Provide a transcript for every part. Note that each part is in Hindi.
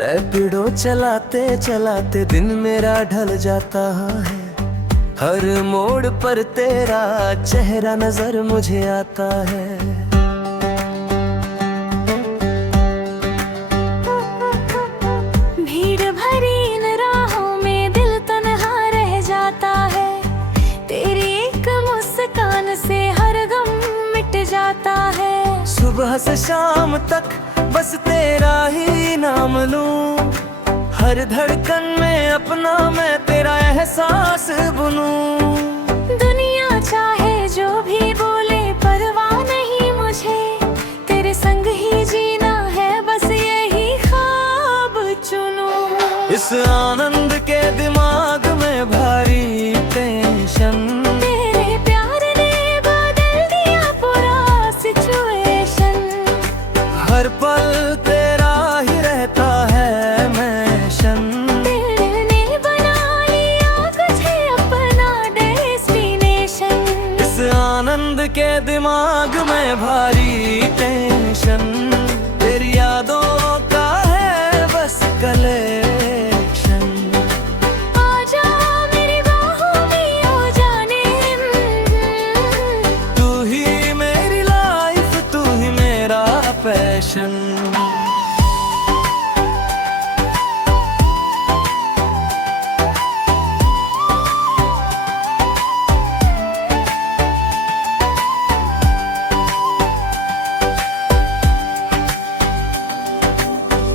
रैपिडो चलाते चलाते दिन मेरा ढल जाता है। हर मोड़ पर तेरा चेहरा नजर मुझे आता है। भीड़ भरी इन राहों में दिल तन्हा रह जाता है। तेरी एक मुस्कान से हर गम मिट जाता है। सुबह से शाम तक बस तेरा ही नाम लूं। हर धड़कन में अपना मैं तेरा एहसास बुनूं। दुनिया चाहे जो भी बोले परवाह नहीं मुझे। तेरे संग ही जीना है बस यही ख्वाब चुनूं। इस आनंद के दिमाग में भारी टेंशन। तेरे प्यार ने बदल दिया पूरा सिचुएशन। हर पल तेरा ही रहता है मैशन। दिल ने बना लिया तुझे अपना डेस्टिनेशन। इस आनंद के दिमाग में भारी टेंशन। तेरी यादों का है बस कलेक्शन। आजा मेरी बाहों में हो जाने। तू ही मेरी लाइफ, तू ही मेरा पैशन।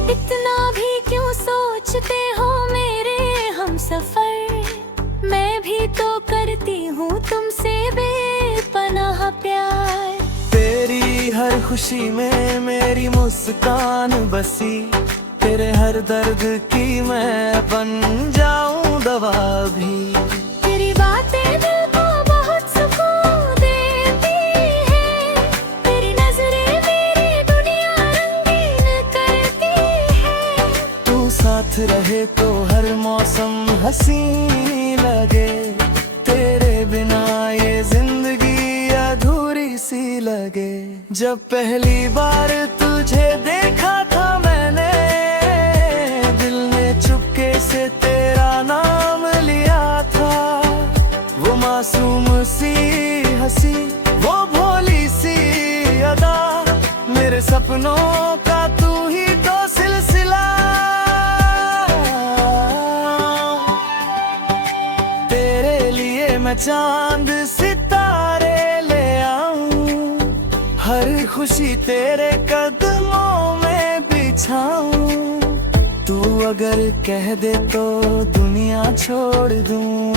इतना भी क्यों सोचते हो मेरे हम सफर। मैं भी तो करती हूँ तुमसे बेपनाह प्यार। तेरी हर खुशी में मेरी मुस्कान बसी। तेरे हर दर्द की मैं बन जाऊं दवा भी। तेरी बातें दिल को बहुत सुकून देती है। तेरी नजरें मेरी दुनिया रंगीन करती है। तू साथ रहे तो हर मौसम हसीन लगे। तेरे बिना ये जिंदगी अधूरी सी लगे। जब पहली बार तुझे देखा था मैंने, दिल ने चुपके से तेरा नाम लिया था। वो मासूम सी हंसी, वो भोली सी अदा, मेरे सपनों का तू ही तो सिलसिला। तेरे लिए मैं चांद सितारे ले आऊं। हर खुशी तेरे कदमों में बिछाऊं। तू अगर कह दे तो दुनिया छोड़ दूं।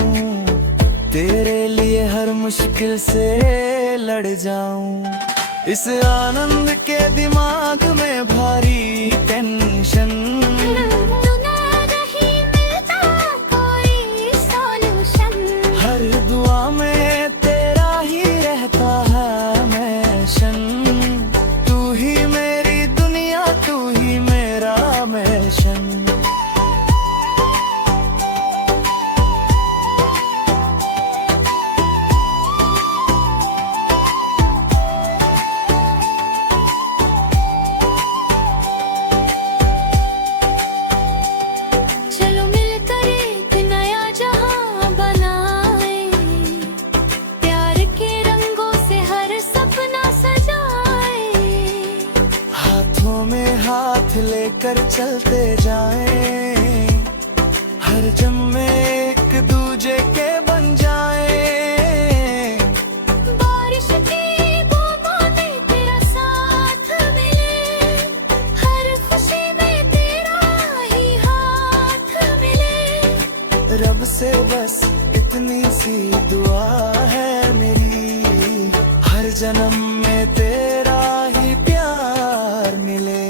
तेरे लिए हर मुश्किल से लड़ जाऊं। इस आनंद के दिमाग में भारी टेंशन। तू ना नहीं मिलता कोई सॉल्यूशन। हर दुआ में तेरा ही रहता है मैशन। तू ही मेरी दुनिया, तू ही मेरा मैशन। चलो मिलकर एक नया जहां बनाए। प्यार के रंगों से हर सपना सजाए। हाथों में हाथ लेकर चलते जाएं। हर जम में एक दूजे के बन जाएं। बारिश की बूंदों में तेरा साथ मिले। हर खुशी में तेरा ही हाथ मिले। रब से बस इतनी सी दुआ है मेरी। हर जन्म में तेरा ही प्यार मिले।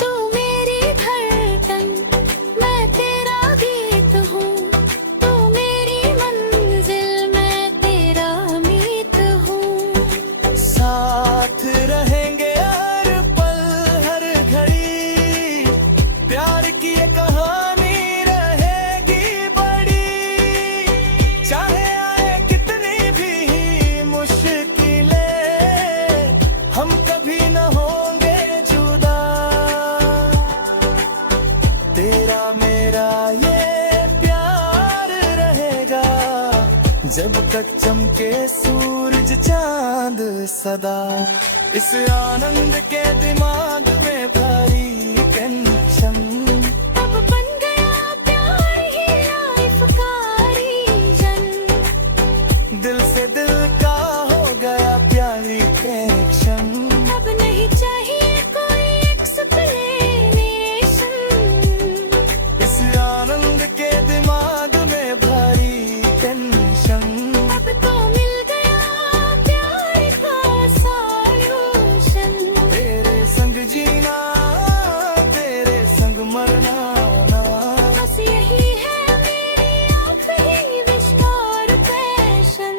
तू मेरी धड़कन, मैं तेरा गीत हूँ। तू मेरी मंजिल, मैं तेरा मीत हूँ। साथ रहेंगे हर पल हर घड़ी। प्यार की ये कहानी रहेगी बड़ी। चाहे आए कितनी भी मुश्किलें, जब तक चमके सूरज चांद सदा, इस आनंद के दिमाग में भारी टेंशन। अब बन गया प्यार ही लाइफ का रीजन, दिल से दिल का हो गया प्यारी कनेक्शन। अब नहीं चाहिए कोई एक्सप्लेनेशन, इस आनंद के दिमाग में भारी टेंशन। अब तो मिल गया प्यार का सॉल्यूशन। तेरे संग जीना, तेरे संग मरना ना, बस यही है मेरी आखिरी विश और पैशन।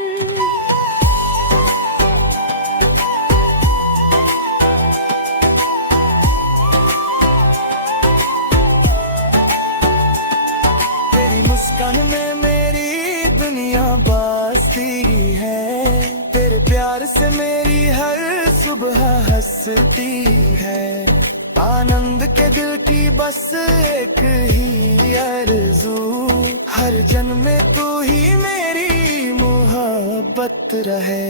तेरी मुस्कान में मेरी दुनिया बसती है, तेरे प्यार से मेरी हर सुबह हंसती है। आनंद के दिल की बस एक ही आरज़ू, हर जन्म में तू ही मेरी मोहब्बत रहे।